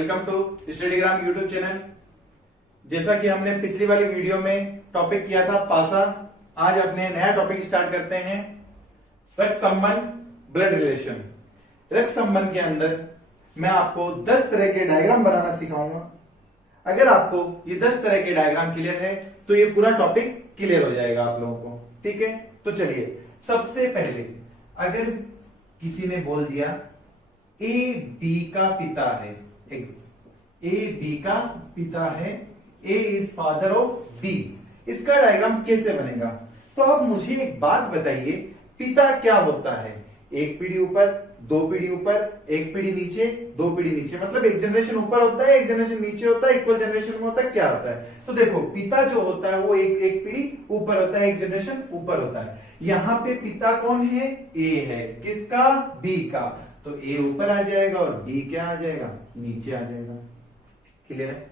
Welcome to Studygram YouTube channel. जैसा कि हमने पिछली वाली वीडियो में टॉपिक किया था पासा, आज अपने नया टॉपिक स्टार्ट करते हैं रक्त संबंध, ब्लड रिलेशन। रक्त संबंध के अंदर मैं आपको 10 तरह के डायग्राम बनाना सिखाऊंगा। अगर आपको ये 10 तरह के डायग्राम क्लियर है तो ये पूरा टॉपिक क्लियर हो जाएगा आप लोगों को। ठीक है, तो चलिए सबसे पहले अगर किसी ने बोल दिया ए बी का पिता है, ए बी का पिता है, ए इज फादर ऑफ बी, इसका डायग्राम कैसे बनेगा? तो आप मुझे एक बात बताइए, पिता क्या होता है? एक पीढ़ी ऊपर, दो पीढ़ी ऊपर, एक पीढ़ी नीचे, दो पीढ़ी नीचे, मतलब एक जनरेशन ऊपर होता है, एक जनरेशन नीचे होता है, इक्वल जनरेशन में होता है, क्या होता है? तो देखो पिता जो होता है वो एक पीढ़ी ऊपर होता है, एक जनरेशन ऊपर होता है। यहां पे पिता कौन है? ए है, किसका? बी का। तो ए ऊपर आ जाएगा और बी क्या आ जाएगा? नीचे आ जाएगा। क्लियर है?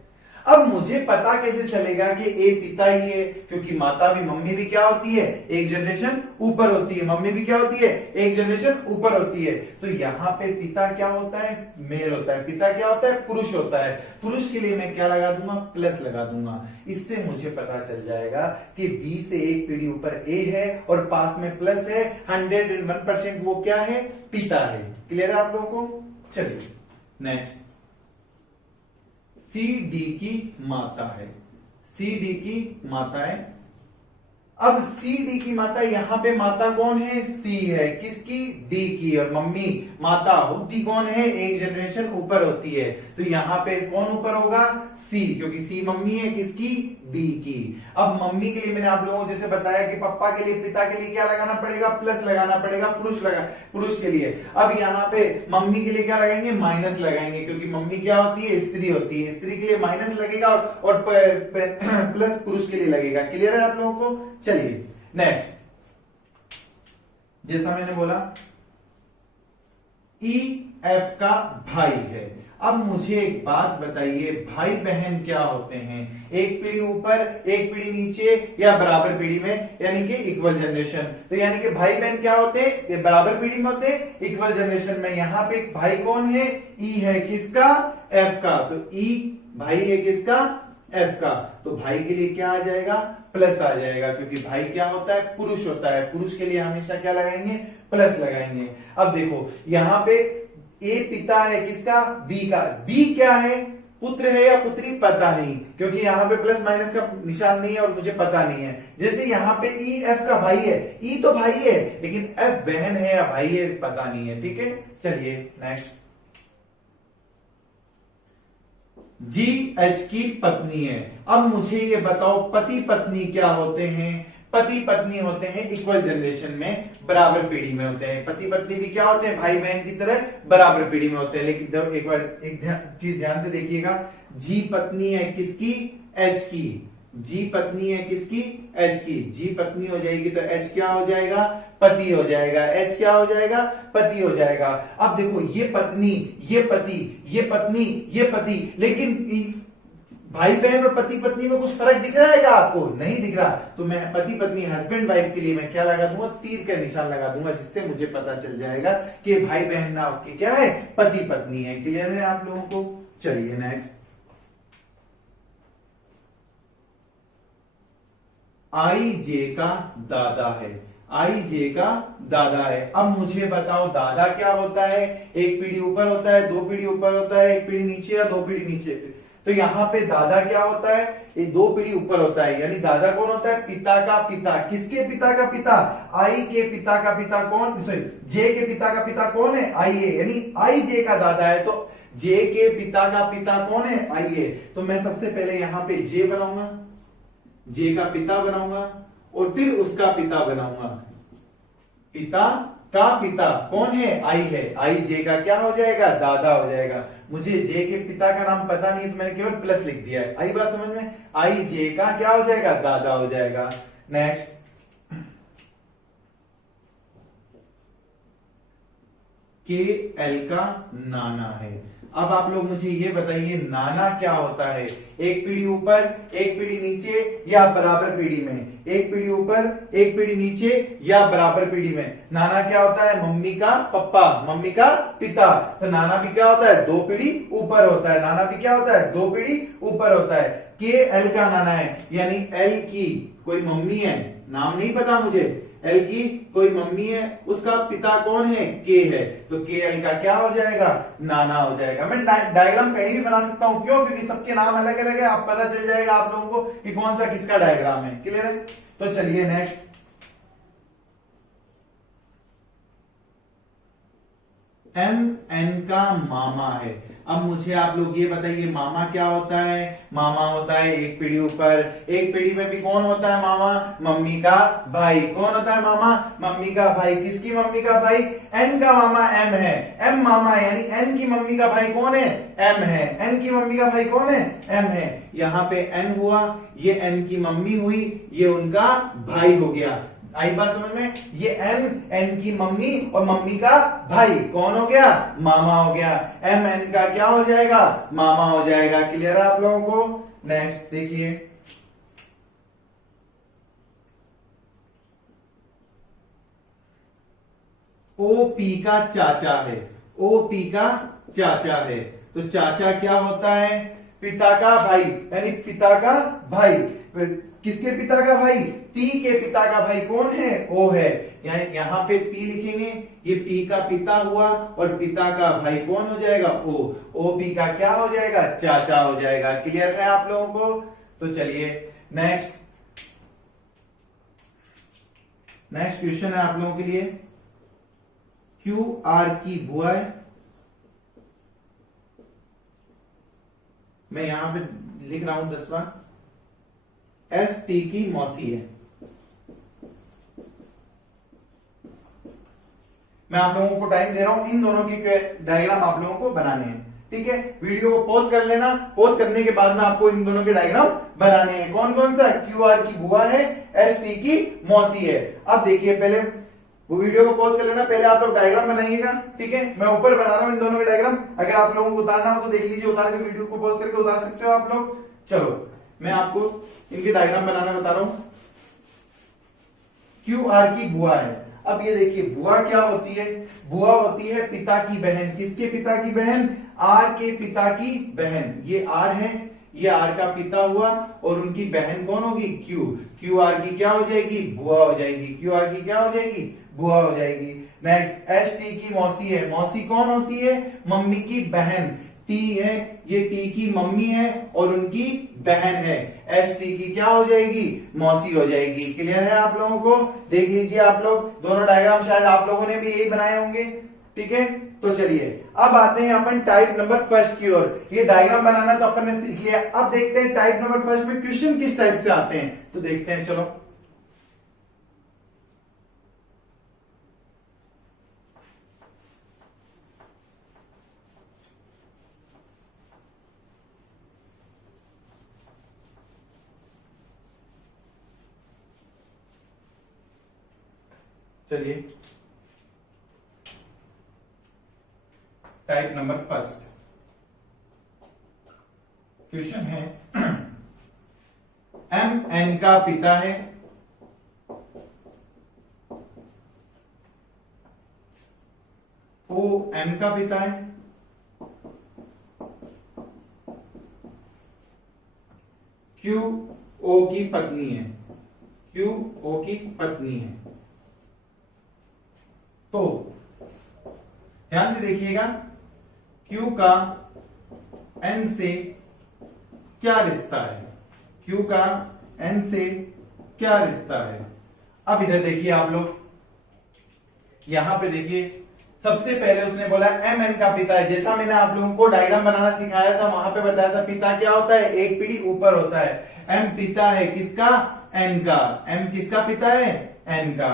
अब मुझे पता कैसे चलेगा कि ए पिता ही है? क्योंकि माता भी, मम्मी भी क्या होती है? एक जनरेशन ऊपर होती है। मम्मी भी क्या होती है? एक जनरेशन ऊपर होती है। तो यहाँ पे पिता क्या होता है? मेल होता है। पिता क्या होता है? पुरुष होता है। पुरुष के लिए मैं क्या लगा दूंगा? प्लस लगा दूंगा। इससे मुझे पता चल जाएगा कि बी से एक पीढ़ी ऊपर ए है और पास में प्लस है। 101% वो क्या है? पिता है। क्लियर है आप लोगों को? चलिए नेक्स्ट, सी डी की माता है, सी डी की माता है। अब सी डी की माता, यहां पे माता कौन है? सी है, किसकी? डी की। और मम्मी माता होती कौन है? एक जनरेशन ऊपर होती है। तो यहां पे कौन ऊपर होगा? सी, क्योंकि सी मम्मी है, किसकी? डी की। अब मम्मी के लिए मैंने आप लोगों को जैसे बताया कि पापा के लिए, पिता के लिए क्या लगाना पड़ेगा? प्लस लगाना पड़ेगा, पुरुष के लिए। अब यहाँ पे मम्मी के लिए क्या लगाएंगे? माइनस लगाएंगे, क्योंकि मम्मी क्या होती है? स्त्री होती है। स्त्री के लिए माइनस लगेगा और प्लस पुरुष के लिए लगेगा। क्लियर है आप लोगों को? चलिए नेक्स्ट, जैसा मैंने बोला ई एफ का भाई है। अब मुझे एक बात बताइए, भाई बहन क्या होते हैं? एक पीढ़ी ऊपर, एक पीढ़ी नीचे, या बराबर पीढ़ी में, यानी कि इक्वल जनरेशन। तो यानी कि भाई बहन क्या होते हैं? ये बराबर पीढ़ी में होते हैं, इक्वल जनरेशन में। यहां पे भाई कौन है? ई है, किसका? एफ का। तो ई भाई है, किसका? एफ का। तो भाई के लिए क्या आ जाएगा? प्लस आ जाएगा, क्योंकि भाई क्या होता है? पुरुष होता है। पुरुष के लिए हमेशा क्या लगाएंगे? प्लस लगाएंगे। अब देखो यहां पे ए पिता है, किसका? बी का। बी क्या है? पुत्र है या पुत्री? पता नहीं, क्योंकि यहां पे प्लस माइनस का निशान नहीं है और मुझे पता नहीं है। जैसे यहां पे ई एफ का भाई है, ई तो भाई है, लेकिन एफ बहन है या भाई है पता नहीं है। ठीक है, चलिए नेक्स्ट, जी एच की पत्नी है। अब मुझे ये बताओ पति पत्नी क्या होते हैं? पति पत्नी होते हैं इक्वल जनरेशन में, बराबर पीढ़ी में होते हैं। पति पत्नी भी क्या होते हैं? भाई बहन की तरह बराबर पीढ़ी में होते हैं। लेकिन एक बार एक चीज ध्यान से देखिएगा, जी पत्नी है किसकी? एच की। जी पत्नी है किसकी? एच की। जी पत्नी हो जाएगी तो एच क्या हो जाएगा? पति हो जाएगा। एच क्या हो जाएगा? पति हो जाएगा। अब देखो ये पत्नी, ये पति, ये पत्नी, ये पति, लेकिन भाई बहन और पति पत्नी में कुछ फर्क दिख रहा है क्या आपको? नहीं दिख रहा। तो मैं पति पत्नी, हस्बैंड वाइफ के लिए मैं क्या लगा दूंगा? तीर का निशान लगा दूंगा, जिससे मुझे पता चल जाएगा कि भाई बहन ना आपके क्या है? पति पत्नी है। क्लियर है आप लोगों को? चलिए नेक्स्ट, आई जे का दादा है, आई जे का दादा है। अब मुझे बताओ दादा क्या होता है? एक पीढ़ी ऊपर होता है, दो पीढ़ी ऊपर होता है, एक पीढ़ी नीचे या दो पीढ़ी नीचे। तो यहाँ पे दादा क्या होता है? ये दो पीढ़ी ऊपर होता है, यानी दादा कौन होता है? पिता का पिता। किसके पिता का पिता? आई के पिता का पिता कौन? सॉरी, जे के पिता का पिता कौन है? आई है, यानी आई जे का दादा है। तो जे के पिता का पिता कौन है? आई है। तो मैं सबसे पहले यहाँ पे जे बनाऊंगा, जे का पिता बनाऊंगा और फिर उसका पिता बनाऊंगा। पिता का पिता कौन है? आई है। आई जे का क्या हो जाएगा? दादा हो जाएगा। मुझे जे के पिता का नाम पता नहीं है तो मैंने केवल प्लस लिख दिया है। आई बात समझ में? आई जे का क्या हो जाएगा? दादा हो जाएगा। नेक्स्ट, के एल का नाना है। अब आप लोग मुझे ये बताइए नाना क्या होता है? एक पीढ़ी ऊपर एक पीढ़ी नीचे या बराबर पीढ़ी में? एक पीढ़ी ऊपर एक पीढ़ी नीचे या बराबर पीढ़ी में? नाना क्या होता है? मम्मी का पप्पा, मम्मी का पिता। तो नाना भी क्या होता है? दो पीढ़ी ऊपर होता है। नाना भी क्या होता है? दो पीढ़ी ऊपर होता है। के एल का नाना है, यानी एल की कोई मम्मी है, नाम नहीं पता मुझे, एल की कोई मम्मी है, उसका पिता कौन है? के है, तो के एल का क्या हो जाएगा? नाना हो जाएगा। मैं डायग्राम कहीं भी बना सकता हूं, क्यों? क्योंकि सबके नाम अलग अलग है, आप पता चल जाएगा आप लोगों को कि कौन सा किसका डायग्राम है। क्लियर है? तो चलिए नेक्स्ट, एम एन का मामा है। अब मुझे आप लोग ये बताइए मामा क्या होता है? मामा होता है एक पीढ़ी ऊपर, एक पीढ़ी में भी कौन होता है मामा? मम्मी का भाई। कौन होता है मामा? मम्मी का भाई। किसकी मम्मी का भाई? एन का मामा एम है, एम मामा है, यानी एन की मम्मी का भाई कौन है? एम है। एन की मम्मी का भाई कौन है? एम है। यहाँ पे एन हुआ, ये एन की मम्मी हुई, ये उनका भाई हो गया। आई बात समझ में? ये एन, एन की मम्मी और मम्मी का भाई कौन हो गया? मामा हो गया। एम एन का क्या हो जाएगा? मामा हो जाएगा। क्लियर है आप लोगों को? नेक्स्ट देखिए, ओ पी का चाचा है। ओ पी का चाचा है, तो चाचा क्या होता है? पिता का भाई, यानी पिता का भाई। किसके पिता का भाई? पी के पिता का भाई कौन है? ओ है। यानी यहां पे पी लिखेंगे, ये पी का पिता हुआ और पिता का भाई कौन हो जाएगा? ओ। ओ पी का क्या हो जाएगा? चाचा हो जाएगा। क्लियर है आप लोगों को? तो चलिए नेक्स्ट क्वेश्चन है आप लोगों के लिए, क्यू आर की बुआ है। मैं यहां पे लिख रहा हूं 10वां, एस टी की मौसी है। मैं आप लोगों को टाइम दे रहा हूं, इन दोनों की डायग्राम आप लोगों को बनाने हैं। ठीक है, वीडियो को पॉज कर लेना, पॉज करने के बाद में आपको इन दोनों के डायग्राम बनाने हैं। कौन कौन सा? क्यू आर की बुआ है, एस टी की मौसी है। अब देखिए, पहले वो वीडियो को पॉज कर लेना, पहले आप लोग डायग्राम बनाइएगा। ठीक है, मैं ऊपर बना रहा हूं इन दोनों के डायग्राम, अगर आप लोगों को उतारना हो तो देख लीजिए, उतार के वीडियो को पॉज करके उतार सकते हो आप लोग। चलो मैं आपको इनके डायग्राम बनाना बता रहा हूं। क्यू आर की बुआ है। अब ये देखिए, बुआ क्या होती है? बुआ होती है पिता की बहन। किसके पिता की बहन? आर के पिता की बहन। ये आर है, ये आर का पिता हुआ और उनकी बहन कौन होगी? क्यू। क्यू आर की क्या हो जाएगी? बुआ हो जाएगी। क्यू आर की क्या हो जाएगी? बुआ हो जाएगी। नेक्स्ट, एस टी की मौसी है। मौसी कौन होती है? मम्मी की बहन। टी है, ये टी की मम्मी है और उनकी बहन है। एस टी की क्या हो जाएगी? मौसी हो जाएगी। क्लियर है आप लोगों को? देख लीजिए आप लोग, दोनों डायग्राम शायद आप लोगों ने भी यही बनाए होंगे। ठीक है, तो चलिए अब आते हैं अपन टाइप नंबर फर्स्ट की ओर। ये डायग्राम बनाना तो अपन ने सीख लिया, अब देखते हैं टाइप नंबर फर्स्ट में क्वेश्चन किस टाइप से आते हैं। तो देखते हैं, चलो चलिए टाइप नंबर फर्स्ट क्वेश्चन है, एम एन का पिता है, ओ एम का पिता है, क्यू ओ की पत्नी है। क्यू ओ की पत्नी है। तो ध्यान से देखिएगा, Q का N से क्या रिश्ता है? Q का N से क्या रिश्ता है? अब इधर देखिए आप लोग, यहां पे देखिए, सबसे पहले उसने बोला एम एन का पिता है। जैसा मैंने आप लोगों को डायग्राम बनाना सिखाया था, वहां पे बताया था पिता क्या होता है? एक पीढ़ी ऊपर होता है। एम पिता है किसका? एन का। एम किसका पिता है? एन का।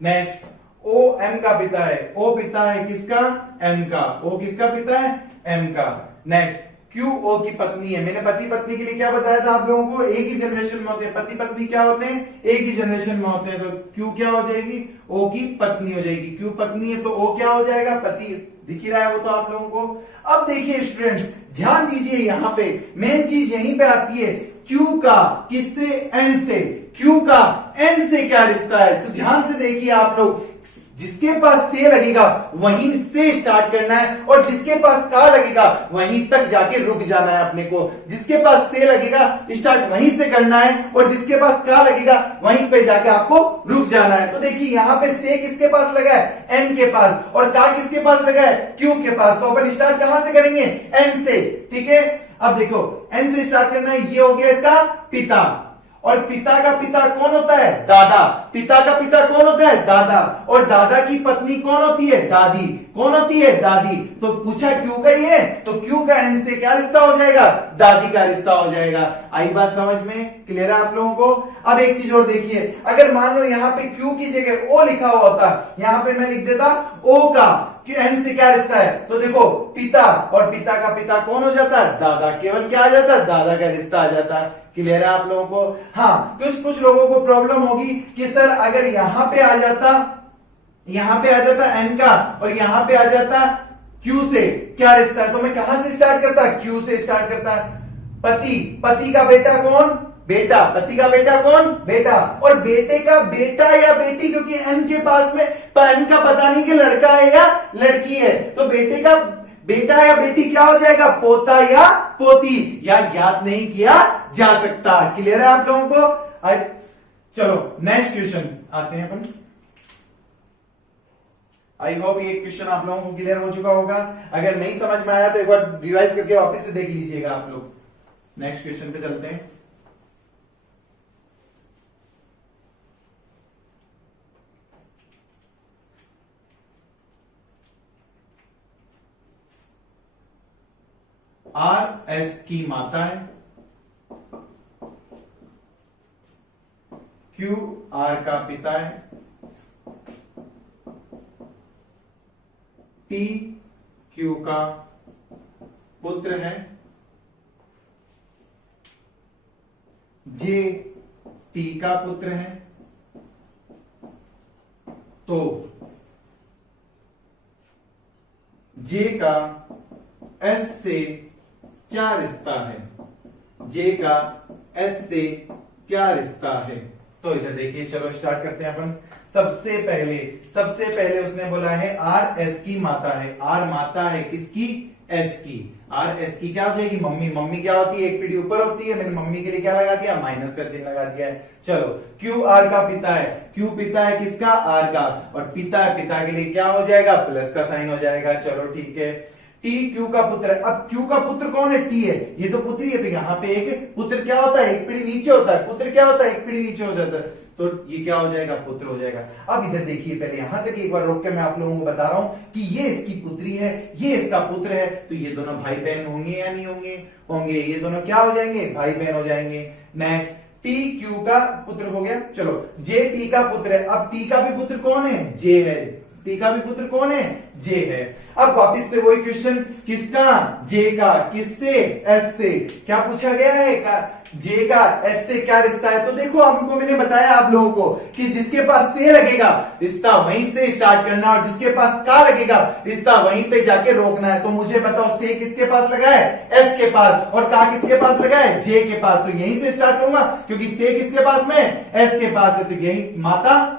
नेक्स्ट, ओ एम का पिता है। ओ पिता है किसका? एम का। ओ किसका पिता है? एम का। नेक्स्ट, क्यू ओ की पत्नी है। मैंने पति पत्नी के लिए क्या बताया था आप लोगों को, एक ही जनरेशन में होते हैं, पति पत्नी क्या होते हैं, एक ही जनरेशन में होते हैं। तो क्यू क्या हो जाएगी, ओ की पत्नी हो जाएगी। क्यू पत्नी है तो ओ क्या हो जाएगा, पति। दिख ही रहा है वो तो आप लोगों को। अब देखिए स्टूडेंट, ध्यान दीजिए, यहां पे मेन चीज यहीं पे आती है, क्यू का किससे, एन से। क्यू का एन से क्या रिश्ता है, तो ध्यान से देखिए आप लोग, जिसके पास से लगेगा वहीं से स्टार्ट करना है, और जिसके पास का लगेगा वहीं तक जाके रुक जाना है अपने को। जिसके पास से लगेगा स्टार्ट वहीं से करना है, और जिसके पास का लगेगा वहीं पे जाके आपको रुक जाना है। तो देखिए यहां पे से किसके पास लगा है, एन के पास, और का किसके पास लगा है, क्यू के पास। तो अपन स्टार्ट कहां से करेंगे, एन से। ठीक है, अब देखो एन से स्टार्ट करना है, ये हो गया इसका पिता, और पिता का पिता कौन होता है, दादा। पिता का पिता कौन होता है, दादा, और दादा की पत्नी कौन होती है, दादी। कौन होती है, दादी। तो पूछा क्यू का ही है, तो क्यू का एन से क्या रिश्ता हो जाएगा, दादी का रिश्ता हो जाएगा। आई बात समझ में, क्लियर है आप लोगों को। अब एक चीज और देखिए, अगर मान लो यहाँ पे क्यू की जगह ओ लिखा हुआ होता, यहां पे मैं लिख देता ओ का, कि एन से क्या रिश्ता है, तो देखो पिता, और पिता का पिता कौन हो जाता है, दादा। केवल क्या आ जाता है, दादा का रिश्ता आ जाता है। क्लियर है आप लोगों को। हाँ, कुछ लोगों को प्रॉब्लम होगी कि सर अगर यहां पे आ जाता एन का, और यहां पे आ जाता क्यू से क्या रिश्ता है, तो मैं कहां से स्टार्ट करता, क्यू से स्टार्ट करता। पति का बेटा कौन, बेटा। पति का बेटा कौन, बेटा, और बेटे का बेटा या बेटी, क्योंकि एन के पास में एन का पता नहीं कि लड़का है या लड़की है, तो बेटे का बेटा या बेटी क्या हो जाएगा, पोता या पोती, या ज्ञात नहीं किया जा सकता। क्लियर है आप लोगों को। चलो नेक्स्ट क्वेश्चन आते हैं अपन। आई होप ये क्वेश्चन आप लोगों को क्लियर हो चुका होगा। अगर नहीं समझ में आया तो एक बार रिवाइज करके वापस से देख लीजिएगा आप लोग। नेक्स्ट क्वेश्चन पे चलते हैं। आर एस की माता है, क्यू आर का पिता है, टी क्यू का पुत्र है, जे टी का पुत्र है। तो जे का एस से क्या रिश्ता है, जे का एस से क्या रिश्ता है। तो इधर देखिए, चलो स्टार्ट करते हैं अपन। सबसे पहले उसने बोला है आर एस की माता है। आर माता है किसकी, एस की। आर एस की क्या हो जाएगी, मम्मी। मम्मी क्या होती है, एक पीढ़ी ऊपर होती है। मैंने मम्मी के लिए क्या लगा दिया, माइनस का चिन्ह लगा दिया है। चलो क्यू आर का पिता है, क्यू पिता है किसका, आर का, और पिता के लिए क्या हो जाएगा, प्लस का साइन हो जाएगा। चलो ठीक है। टी क्यू का पुत्र है। अब क्यू का पुत्र कौन है, टी है, ये तो पुत्री है, तो यहाँ पे एक पुत्र क्या होता है, एक पीढ़ी नीचे होता है। पुत्र क्या होता है, एक पीढ़ी नीचे हो जाता है, तो ये क्या हो जाएगा, पुत्र हो जाएगा। अब इधर देखिए, पहले यहां तक एक बार रोक के मैं आप लोगों को बता रहा हूं कि ये इसकी पुत्री है, ये इसका पुत्र है, तो ये दोनों भाई बहन होंगे या नहीं होंगे, होंगे। ये दोनों क्या हो जाएंगे, भाई बहन हो जाएंगे। नेक्स्ट, टी क्यू का पुत्र हो गया। चलो जे टी का पुत्र है। अब टी का भी पुत्र कौन है, जे है। टी का भी पुत्र कौन है, जे है। अब वापिस से वही क्वेश्चन, किसका, जे का, किससे, एस से। क्या पूछा गया है, जे का एस से क्या रिश्ता है। तो देखो हमको, मैंने बताया आप लोगों को कि जिसके पास से लगेगा रिश्ता वहीं से स्टार्ट करना, और जिसके पास का लगेगा रिश्ता वहीं पे जाके रोकना है। तो मुझे बताओ, से किसके पास लगा है, एस के पास, और का किसके पास लगा है, जे के पास। तो यहीं से स्टार्ट करूंगा, क्योंकि से किसके पास में, एस के पास है, तो यही माता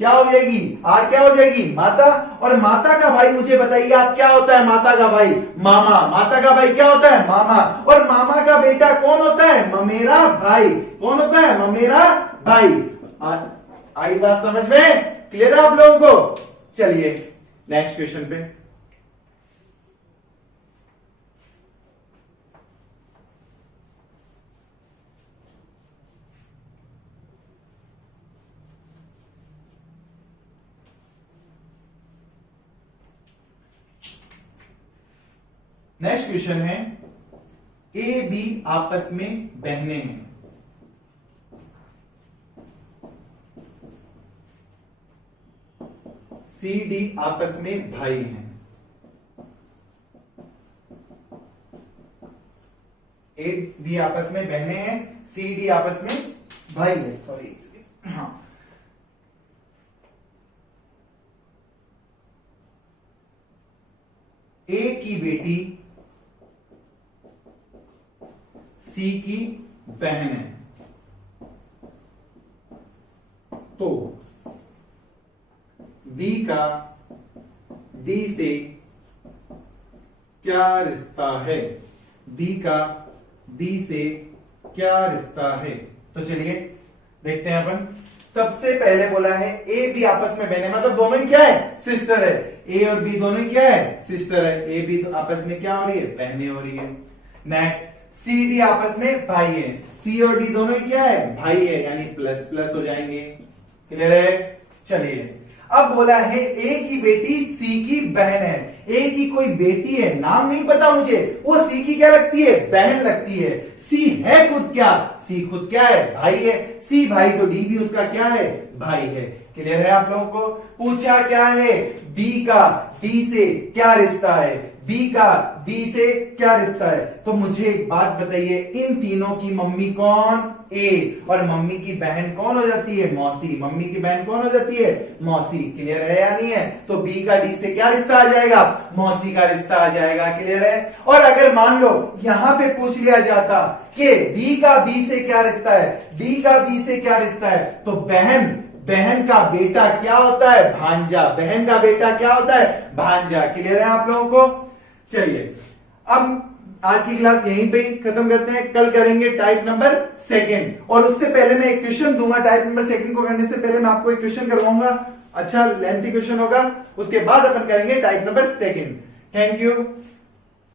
क्या हो जाएगी, आर क्या हो जाएगी, माता। और माता का भाई मुझे बताइए आप, क्या होता है माता का भाई, मामा। माता का भाई क्या होता है, मामा। और मामा का बेटा कौन होता है, ममेरा भाई। कौन होता है, ममेरा भाई। आई बात समझ में, क्लियर है आप लोगों को। चलिए नेक्स्ट क्वेश्चन पे। नेक्स्ट क्वेश्चन है, ए बी आपस में बहने हैं, सी डी आपस में भाई हैं, ए बी आपस में बहनें हैं, सी डी आपस में भाई है, सॉरी हाँ। ए की बेटी सी की बहन है, तो बी का डी से क्या रिश्ता है, बी का डी से क्या रिश्ता है। तो चलिए देखते हैं अपन। सबसे पहले बोला है ए बी आपस में बहन है, मतलब दोनों ही क्या है, सिस्टर है। ए और बी दोनों ही क्या है, सिस्टर है। ए बी आपस में क्या हो रही है, बहनें हो रही है। नेक्स्ट सी डी आपस में भाई है, सी और डी दोनों ही क्या है, भाई है, यानी प्लस प्लस हो जाएंगे। क्लियर है। चलिए अब बोला है ए की बेटी सी की बहन है। ए की कोई बेटी है, नाम नहीं पता मुझे, वो सी की क्या लगती है, बहन लगती है। सी है खुद क्या, सी खुद क्या है, भाई है। सी भाई तो डी भी उसका क्या है, भाई है। क्लियर है आप लोगों को। पूछा क्या है, बी का डी से क्या रिश्ता है, बी का डी से क्या रिश्ता है। तो मुझे एक बात बताइए, इन तीनों की मम्मी कौन, ए, और मम्मी की बहन कौन हो जाती है, मौसी। मम्मी की बहन कौन हो जाती है, मौसी। क्लियर है या नहीं है। तो बी का डी से क्या रिश्ता आ जाएगा, मौसी का रिश्ता आ जाएगा। क्लियर है। और अगर मान लो यहां पे पूछ लिया जाता कि बी का बी से क्या रिश्ता है, डी का बी से क्या रिश्ता है, तो बहन का बेटा क्या होता है, भांजा। बहन का बेटा क्या होता है, भांजा। क्लियर है आप लोगों को। चलिए अब आज की क्लास यहीं पे खत्म करते हैं। कल करेंगे टाइप नंबर सेकंड, और उससे पहले मैं एक क्वेश्चन दूंगा। टाइप नंबर सेकंड को करने से पहले मैं आपको एक क्वेश्चन करवाऊंगा, अच्छा लेंथी क्वेश्चन होगा, उसके बाद अपन करेंगे type number second. Thank you.